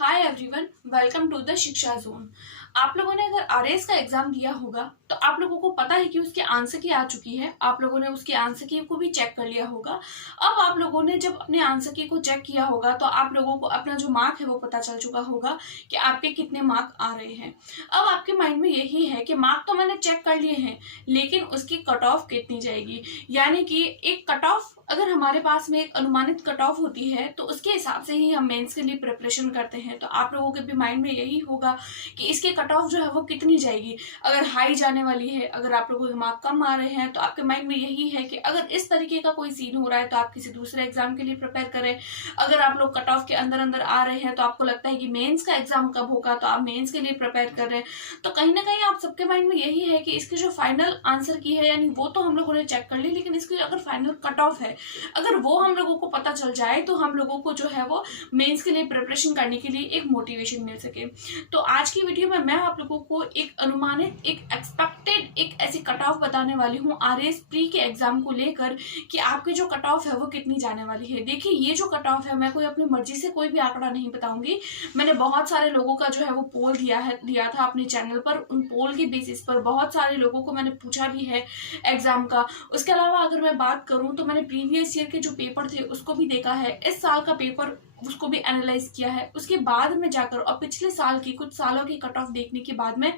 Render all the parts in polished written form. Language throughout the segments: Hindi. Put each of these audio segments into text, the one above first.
Hi everyone, welcome to the Shiksha zone. आप लोगों ने अगर आरएस का एग्जाम दिया होगा तो आप लोगों को पता है कि उसके आंसर की आ चुकी है। आप लोगों ने उसके आंसर की को भी चेक कर लिया होगा। अब आप लोगों ने जब अपने आंसर की को चेक किया होगा तो आप लोगों को अपना जो मार्क है वो पता चल चुका होगा कि आपके कितने मार्क आ रहे हैं। अब आपके माइंड में यही है कि मार्क तो मैंने चेक कर लिए हैं, लेकिन उसकी कट ऑफ कितनी जाएगी। यानी कि एक कट ऑफ, अगर हमारे पास में एक अनुमानित कट ऑफ होती है तो उसके हिसाब से ही हम मेंस के लिए प्रिपरेशन करते हैं। तो आप लोगों के भी माइंड में यही होगा कि इसके कट ऑफ जो है वो कितनी जाएगी। अगर हाई जाने वाली है, अगर आप लोगों के मार्क कम आ रहे हैं तो आपके माइंड में यही है कि अगर इस तरीके का कोई सीन हो रहा है तो आप किसी दूसरे एग्जाम के लिए प्रिपेयर करें। अगर आप लोग कट ऑफ के अंदर अंदर आ रहे हैं तो आपको लगता है कि मेंस का एग्जाम कब होगा तो आप मेंस के लिए प्रिपेयर कर रहे हैं। तो कहीं ना कहीं आप सबके माइंड में यही है कि इसकी जो फाइनल आंसर की है, यानी वो तो हम लोगों ने चेक कर ली, लेकिन इसकी अगर फाइनल कट ऑफ है, अगर वो हम लोगों को पता चल जाए तो हम लोगों को जो है वो मेंस के लिए प्रिपरेशन करने के लिए एक मोटिवेशन मिल सके। तो आज की वीडियो में मैं आप लोगों को एक अनुमानित, एक एक्सपेक्टेड, एक ऐसी कट ऑफ बताने वाली हूँ आरएस प्री के एग्जाम को लेकर कि आपकी जो कट ऑफ है वो कितनी जाने वाली है। देखिए, ये जो कट ऑफ है, मैं कोई अपनी मर्जी से कोई भी आंकड़ा नहीं बताऊंगी। मैंने बहुत सारे लोगों का जो है वो पोल दिया था अपने चैनल पर। उन पोल के बेसिस पर बहुत सारे लोगों को मैंने पूछा भी है एग्जाम का। उसके अलावा अगर मैं बात करूं तो मैंने प्रीवियस ईयर के जो पेपर थे उसको भी देखा है, इस साल का पेपर उसको भी एनालाइज किया है। उसके बाद में जाकर और पिछले साल की कुछ सालों की कट ऑफ देखने के बाद में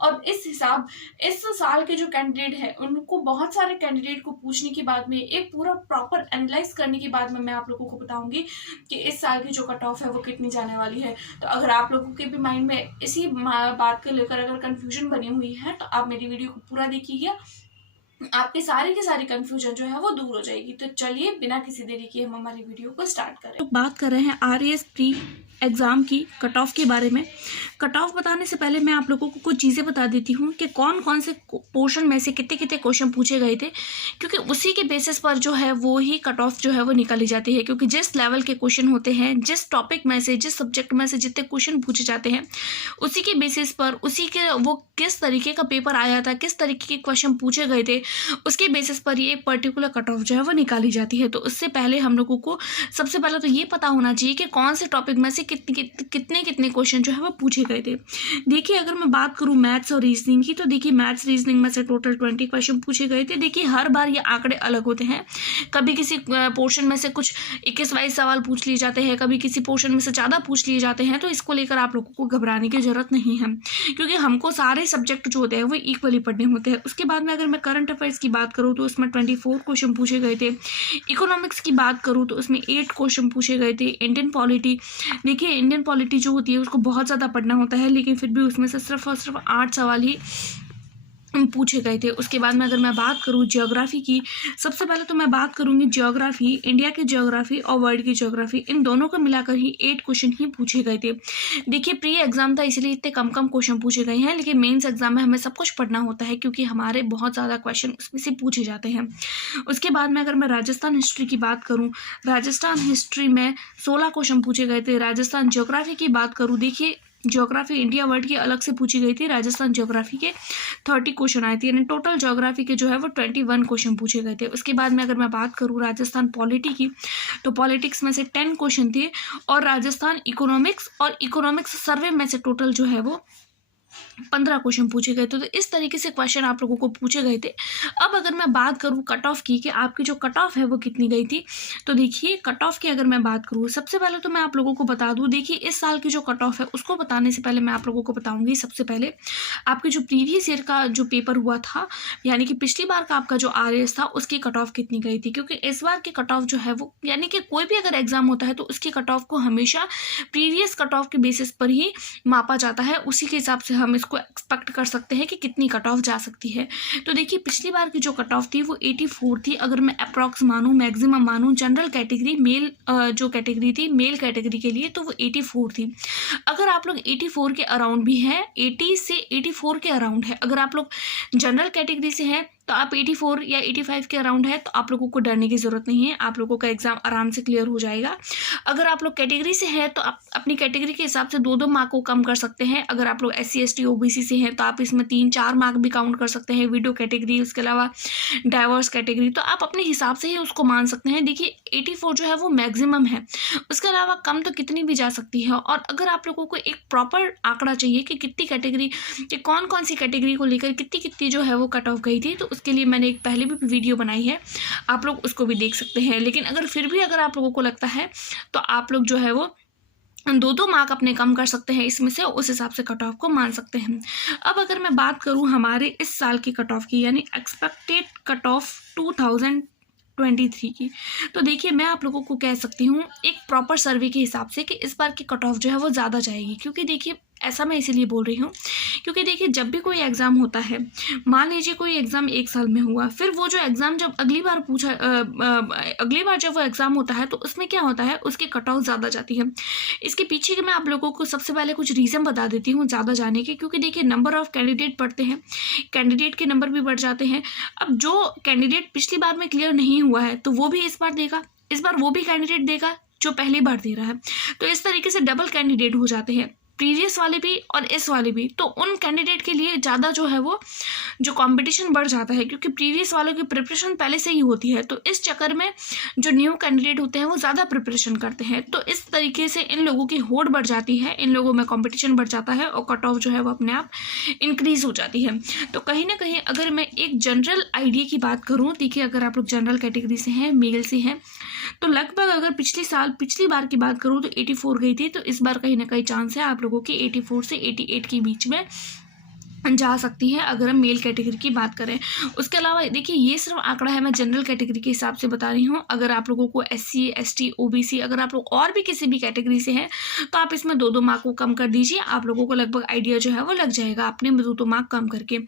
और इस साल के जो कैंडिडेट है उनको बहुत सारे कैंडिडेट को पूछने के बाद में एक पूरा प्रॉपर एनालाइज करने के बाद में मैं आप लोगों को बताऊंगी कि इस साल की जो कट ऑफ है वो कितनी जाने वाली है। तो अगर आप लोगों के भी माइंड में इसी बात को लेकर अगर कंफ्यूजन बनी हुई है तो आप मेरी वीडियो को पूरा देखिएगा, आपकी सारी की सारी कंफ्यूजन जो है वो दूर हो जाएगी। तो चलिए बिना किसी देरी के हम हमारी वीडियो को स्टार्ट करें। तो बात कर रहे हैं आरएस प्री एग्ज़ाम की कट ऑफ के बारे में। कट ऑफ बताने से पहले मैं आप लोगों को कुछ चीज़ें बता देती हूँ कि कौन कौन से पोर्शन में से कितने कितने क्वेश्चन पूछे गए थे, क्योंकि उसी के बेसिस पर जो है वो ही कट ऑफ जो है वो निकाली जाती है। क्योंकि जिस लेवल के क्वेश्चन होते हैं, जिस टॉपिक में से, जिस सब्जेक्ट में से जितने क्वेश्चन पूछे जाते हैं, उसी के बेसिस पर, उसी के वो किस तरीके का पेपर आया था, किस तरीके के क्वेश्चन पूछे गए थे, उसके बेसिस पर ये एक पर्टिकुलर कट ऑफ जो है वो निकाली जाती है। तो उससे पहले हम लोगों को सबसे पहले तो ये पता होना चाहिए कि कौन से टॉपिक में से कितने क्वेश्चन जो है वो पूछे गए थे। देखिए, अगर मैं बात करूं मैथ्स और रीजनिंग की, तो देखिए मैथ्स रीजनिंग में से टोटल 20 क्वेश्चन पूछे गए थे। देखिए, हर बार ये आंकड़े अलग होते हैं। कभी किसी पोर्शन में से कुछ 21-22 सवाल पूछ लिए जाते हैं, कभी किसी पोर्शन में से ज़्यादा पूछ लिए जाते हैं। तो इसको लेकर आप लोगों को घबराने की जरूरत नहीं है, क्योंकि हमको सारे सब्जेक्ट जो होते हैं वो इक्वली पढ़ने होते हैं। उसके बाद में अगर मैं करंट अफेयर्स की बात करूँ तो उसमें 24 क्वेश्चन पूछे गए थे। इकोनॉमिक्स की बात करूँ तो उसमें 8 क्वेश्चन पूछे गए थे। इंडियन पॉलिटी, देखिए इंडियन पॉलिटी जो होती है उसको बहुत ज़्यादा पढ़ना होता है, लेकिन फिर भी उसमें से सिर्फ और सिर्फ 8 सवाल ही पूछे गए थे। उसके बाद में अगर मैं बात करूँ ज्योग्राफी की, सबसे पहले तो मैं बात करूँगी ज्योग्राफी, इंडिया की ज्योग्राफी और वर्ल्ड की ज्योग्राफी, इन दोनों को मिलाकर ही 8 क्वेश्चन ही पूछे गए थे। देखिए, प्री एग्जाम था इसलिए इतने कम क्वेश्चन पूछे गए हैं, लेकिन मेंस एग्जाम में हमें सब कुछ पढ़ना होता है, क्योंकि हमारे बहुत ज़्यादा क्वेश्चन उसमें से पूछे जाते हैं। उसके बाद में अगर मैं राजस्थान हिस्ट्री की बात करूँ, राजस्थान हिस्ट्री में 16 क्वेश्चन पूछे गए थे। राजस्थान ज्योग्राफी की बात करूँ, देखिए ज्योग्राफी इंडिया वर्ल्ड की अलग से पूछी गई थी, राजस्थान ज्योग्राफी के 30 क्वेश्चन आए थे, यानी टोटल ज्योग्राफी के जो है वो 21 क्वेश्चन पूछे गए थे। उसके बाद में अगर मैं बात करूँ राजस्थान पॉलिटी की, तो पॉलिटिक्स में से 10 क्वेश्चन थे, और राजस्थान इकोनॉमिक्स और इकोनॉमिक्स सर्वे में से टोटल जो है वो 15 क्वेश्चन पूछे गए थे। तो इस तरीके से क्वेश्चन आप लोगों को पूछे गए थे। अब अगर मैं बात करूं कट ऑफ की कि आपकी जो कट ऑफ है वो कितनी गई थी, तो देखिए कट ऑफ की अगर मैं बात करूं, सबसे पहले तो मैं आप लोगों को बता दूं, देखिए इस साल की जो कट ऑफ है उसको बताने से पहले मैं आप लोगों को बताऊंगी सबसे पहले आपके जो प्रीवियस ईयर का जो पेपर हुआ था, यानी कि पिछली बार का आपका जो आरएस था उसकी कट ऑफ कितनी गई थी। क्योंकि इस बार की कट ऑफ जो है वो, यानी कि कोई भी अगर एग्जाम होता है तो उसकी कट ऑफ को हमेशा प्रीवियस कट ऑफ के बेसिस पर ही मापा जाता है। उसी के हिसाब से हम इसको एक्सपेक्ट कर सकते हैं कि कितनी कट ऑफ जा सकती है। तो देखिए, पिछली बार की जो कट ऑफ थी वो 84 थी। अगर मैं अप्रॉक्स मानूं, मैक्सिमम मानूं, जनरल कैटेगरी मेल जो कैटेगरी थी, मेल कैटेगरी के लिए, तो वो 84 थी। अगर आप लोग 84 के अराउंड भी हैं, 80 से 84 के अराउंड है, अगर आप लोग जनरल कैटेगरी से हैं तो आप 84 या 85 के अराउंड है, तो आप लोगों को डरने की ज़रूरत नहीं है, आप लोगों का एग्जाम आराम से क्लियर हो जाएगा। अगर आप लोग कैटेगरी से हैं तो आप अपनी कैटेगरी के हिसाब से 2-2 मार्क को कम कर सकते हैं। अगर आप लोग SC ST OBC से हैं तो आप इसमें 3-4 मार्क भी काउंट कर सकते हैं। विडो कैटेगरी, उसके अलावा डाइवर्स कैटेगरी, तो आप अपने हिसाब से ही उसको मान सकते हैं। देखिए, 84 जो है वो मैक्सिमम है, उसके अलावा कम तो कितनी भी जा सकती है। और अगर आप लोगों को एक प्रॉपर आंकड़ा चाहिए कि कितनी कैटेगरी कि कौन कौन सी कैटेगरी को लेकर कितनी कितनी जो है वो कट ऑफ गई थी, तो उसके लिए मैंने एक पहले भी वीडियो बनाई है, आप लोग उसको भी देख सकते हैं। लेकिन अगर फिर भी अगर आप लोगों को लगता है तो आप लोग जो है वो 2-2 मार्क अपने कम कर सकते हैं इसमें से, उस हिसाब से कट ऑफ को मान सकते हैं। अब अगर मैं बात करूं हमारे इस साल की कट ऑफ की, यानी एक्सपेक्टेड कट ऑफ 2023 की, तो देखिए मैं आप लोगों को कह सकती हूँ एक प्रॉपर सर्वे के हिसाब से कि इस बार की कट ऑफ जो है वो ज़्यादा जाएगी। क्योंकि देखिए ऐसा मैं इसीलिए बोल रही हूँ क्योंकि देखिए जब भी कोई एग्ज़ाम होता है, मान लीजिए कोई एग्ज़ाम 1 साल में हुआ, फिर वो जो एग्ज़ाम जब अगली बार जब वो एग्ज़ाम होता है तो उसमें क्या होता है, उसकी कट ऑफ ज़्यादा जाती है। इसके पीछे के मैं आप लोगों को सबसे पहले कुछ रीज़न बता देती हूँ ज़्यादा जाने के। क्योंकि देखिए नंबर ऑफ़ कैंडिडेट बढ़ते हैं, कैंडिडेट के नंबर भी बढ़ जाते हैं। अब जो कैंडिडेट पिछली बार में क्लियर नहीं हुआ है तो वो भी इस बार देगा, इस बार वो भी कैंडिडेट देगा जो पहली बार दे रहा है। तो इस तरीके से डबल कैंडिडेट हो जाते हैं, प्रीवियस वाले भी और इस वाले भी। तो उन कैंडिडेट के लिए ज़्यादा जो है वो जो कंपटीशन बढ़ जाता है, क्योंकि प्रीवियस वालों की प्रिपरेशन पहले से ही होती है। तो इस चक्कर में जो न्यू कैंडिडेट होते हैं वो ज़्यादा प्रिपरेशन करते हैं। तो इस तरीके से इन लोगों की होड़ बढ़ जाती है, इन लोगों में कंपटीशन बढ़ जाता है और कट ऑफ जो है वो अपने आप इंक्रीज़ हो जाती है। तो कहीं ना कहीं अगर मैं एक जनरल आइडिया की बात करूँ, देखिए अगर आप लोग जनरल कैटेगरी से हैं, मेल से हैं, तो लगभग अगर पिछली बार की बात करूँ तो 84 गई थी। तो इस बार कहीं ना कहीं चांस है आप लोगों की 84 से 88 के बीच में जा सकती है अगर हम मेल कैटेगरी की बात करें। उसके अलावा देखिए ये सिर्फ आंकड़ा है, मैं जनरल कैटेगरी के हिसाब से बता रही हूँ। अगर आप लोगों को SC ST OBC अगर आप लोग और भी किसी भी कैटेगरी से हैं तो आप इसमें 2-2 मार्क को कम कर दीजिए, आप लोगों को लगभग आइडिया जो है वो लग जाएगा अपने 2-2 मार्क कम करके।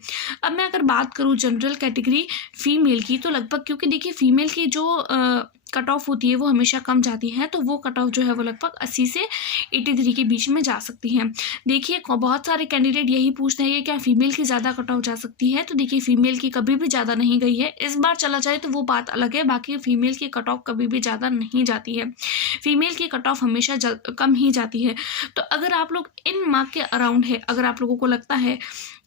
अब मैं अगर बात करूँ जनरल कैटेगरी फीमेल की, तो लगभग क्योंकि देखिए फीमेल की जो कट ऑफ होती है वो हमेशा कम जाती है, तो वो कट ऑफ जो है वो लगभग 80 से 83 के बीच में जा सकती है। देखिए बहुत सारे कैंडिडेट यही पूछते हैं कि क्या फीमेल की ज़्यादा कट ऑफ जा सकती है, तो देखिए फीमेल की कभी भी ज़्यादा नहीं गई है। इस बार चला जाए तो वो बात अलग है, बाकी फीमेल की कट ऑफ कभी भी ज़्यादा नहीं जाती है, फीमेल की कट ऑफ हमेशा कम ही जाती है। तो अगर आप लोग इन मार्क के अराउंड है, अगर आप लोगों को लगता है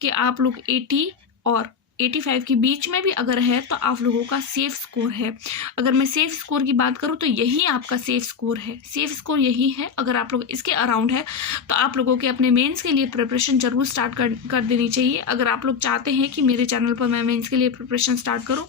कि आप लोग 80 और 85 के बीच में भी अगर है तो आप लोगों का सेफ स्कोर है। अगर मैं सेफ स्कोर की बात करूं तो यही आपका सेफ स्कोर है, सेफ स्कोर यही है। अगर आप लोग इसके अराउंड है तो आप लोगों के अपने मेंस के लिए प्रिपरेशन जरूर स्टार्ट कर देनी चाहिए। अगर आप लोग चाहते हैं कि मेरे चैनल पर मैं मेंस के लिए प्रिपरेशन स्टार्ट करूं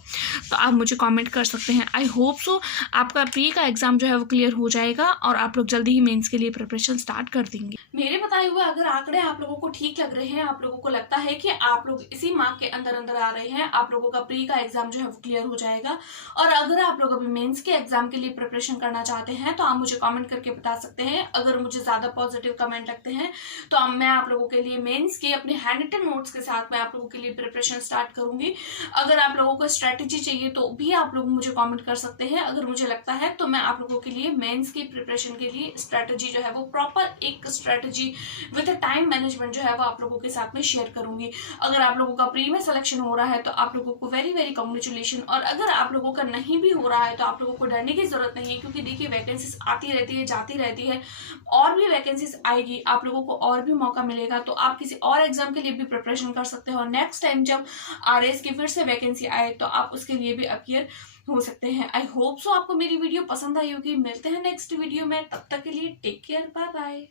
तो आप मुझे कॉमेंट कर सकते हैं। आई होप सो आपका प्री का एग्जाम जो है वो क्लियर हो जाएगा और आप लोग जल्दी ही मेन्स के लिए प्रिपरेशन स्टार्ट कर देंगे। मेरे बताए हुए अगर आंकड़े आप लोगों को ठीक लग रहे हैं, आप लोगों को लगता है कि आप लोग इसी मार्क के अंदर आ रहे हैं, आप लोगों का प्री का एग्जाम जो है वो क्लियर हो जाएगा। और अगर आप लोग अभी मेंस के एग्जाम के लिए प्रिपरेशन करना चाहते हैं तो आप मुझे कमेंट करके बता सकते हैं। अगर मुझे ज्यादा पॉजिटिव कमेंट लगते हैं तो मैं आप लोगों के लिए मेंस के अपने हैंड रिटन नोट्स के साथ मैं आप लोगों के लिए प्रिपरेशन स्टार्ट करूंगी। अगर आप लोगों को स्ट्रेटेजी चाहिए तो भी आप लोग मुझे कॉमेंट कर सकते हैं। अगर मुझे लगता है तो मैं आप लोगों के लिए मेंस की प्रिपरेशन के लिए स्ट्रेटेजी जो है वो प्रॉपर एक स्ट्रेटेजी विद टाइम मैनेजमेंट जो है वो आप लोगों के साथ में शेयर करूंगी। अगर आप लोगों का प्री में सिलेक्शन हो रहा है तो आप लोगों को वेरी वेरी कांग्रेचुलेशन। और अगर आप लोगों का नहीं भी हो रहा है तो आप लोगों को डरने की जरूरत नहीं है, क्योंकि देखिए वैकेंसीज आती रहती है, जाती रहती है, और भी वैकेंसीज आएगी, आप लोगों को और भी मौका मिलेगा। तो आप किसी और एग्जाम के लिए भी प्रिपरेशन कर सकते हो और नेक्स्ट टाइम जब RAS की फिर से वैकेंसी आए तो आप उसके लिए भी अपीयर हो सकते हैं। आई होप सो आपको मेरी वीडियो पसंद आई होगी। मिलते हैं नेक्स्ट वीडियो में, तब तक के लिए टेक केयर, बाय बाय।